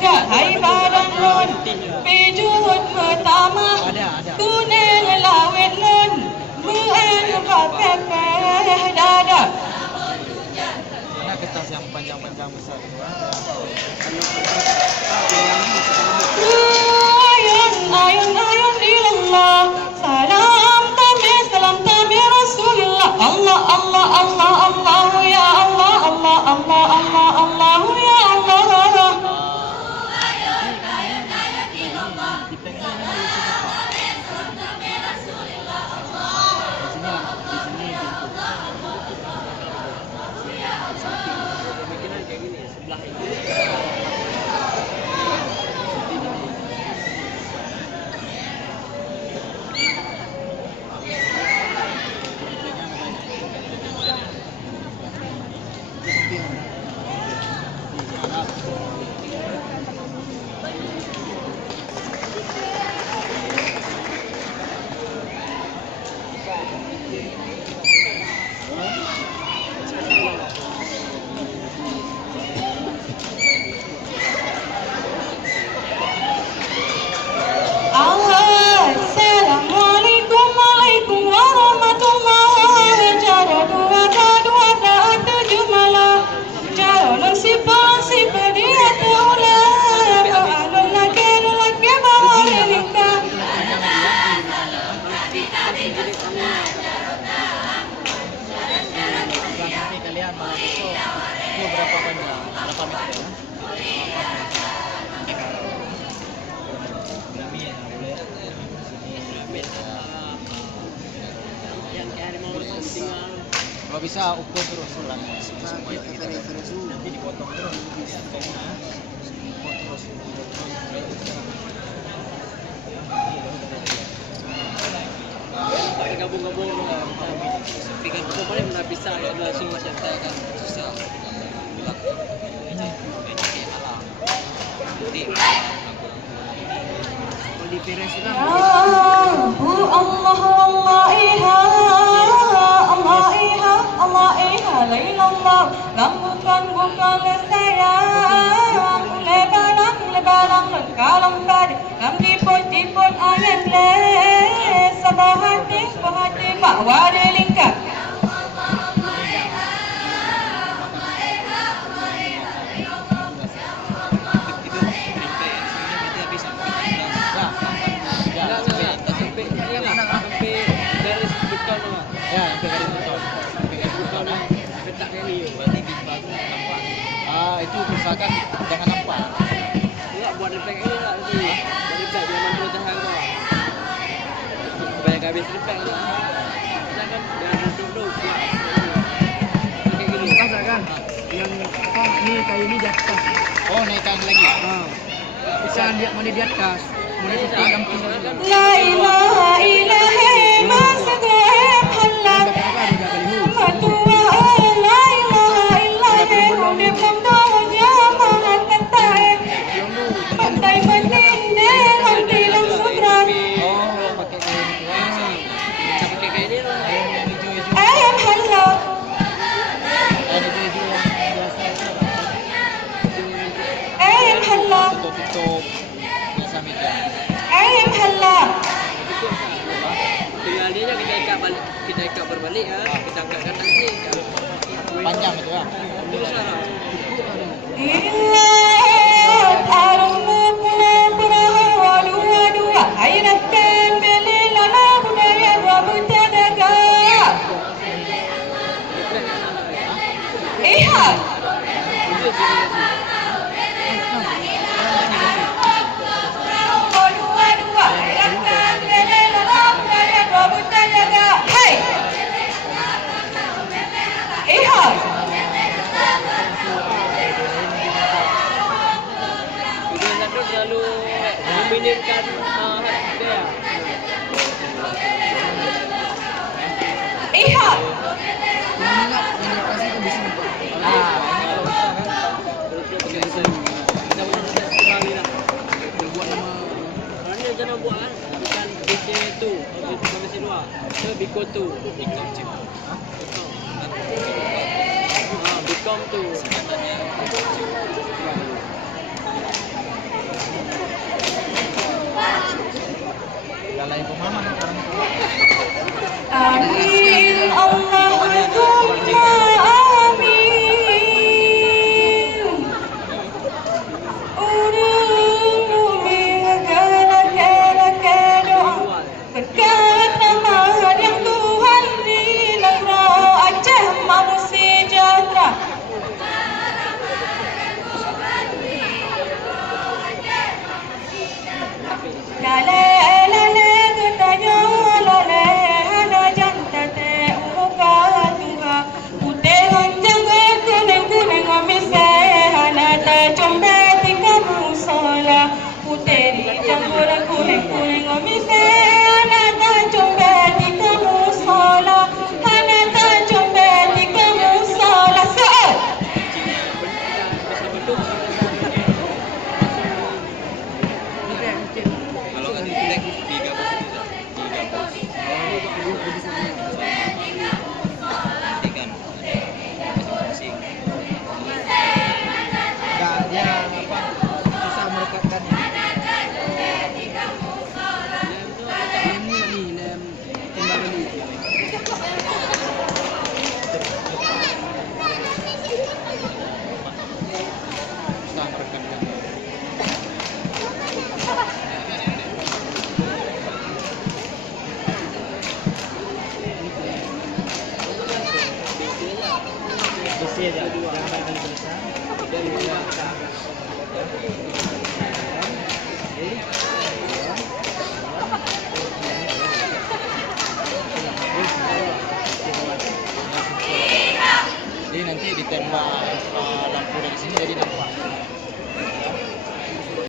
Hai badan nun pijut pertama kuning lawet nun buan pepe dada. Mana kertas yang panjang-panjang besar itu? Ayun ilallah. Salam tabi Rasulillah. Allah Allah Allah Allah ya Allah Allah Allah Allah Allah ya Allah. Kalian malam itu berapa panjang? Berapa meter ya? Kalau bisa ukur terus ulang semua itu kita nanti dipotong terus gabung-gabung pikir aku paling nak bisa ya langsung macam saya kan susah bilang ini alam di kalau di peres kan Allah Allah iha lailallah lam bukan sayang lebalang kalam kad lam dipot ayat le sabahati pak wade lingkar. Itu misalkan jangan nampak. Enggak buat efek ini lah nanti. Buat efek biar mantul cahaya kau. Banyak habis efek lah. Jangan biar duduk. Kayak gini. Pasal kan? Yang apa ni kayu ni di atas. Oh, naikkan lagi. Bisa lihat mana di atas. Mana di dalam pisau. La ilaha illallah masagab halal. Fatua la ilaha illallah de pemdonya mangan kentai. Pantai Batinde nanti langsung berani. Oh, pakai kain itu. Bisa pakai kain ini lah. Ayam halal. Ayam halal. Tutup biasa meja. Ayam halal. Tinggal dia kita ikat berbalik ya. Kita angkatkan nanti. Panjang itu ya. Terus lah. Selalu meminimkan dia. Lihat. Jangan buat kan, bukan BC tu, bukan BC luar, Biko tu, Biko tu, Bikom tu. हल्ला वो तेरी जंगल kuning omise anata jombeti kamu salah anata jombeti kamu salah saat Kalau kan jelek 3 bos itu. 3 bos. Nanti kan masing-masing. Enggak dia apa susah merekatkannya. Ini lem tembak ini. Susah merekatkannya. Bersih aja, jangan banyak tulisan. Dari belakang. Jadi nanti ditembak lampu dari sini jadi nampak.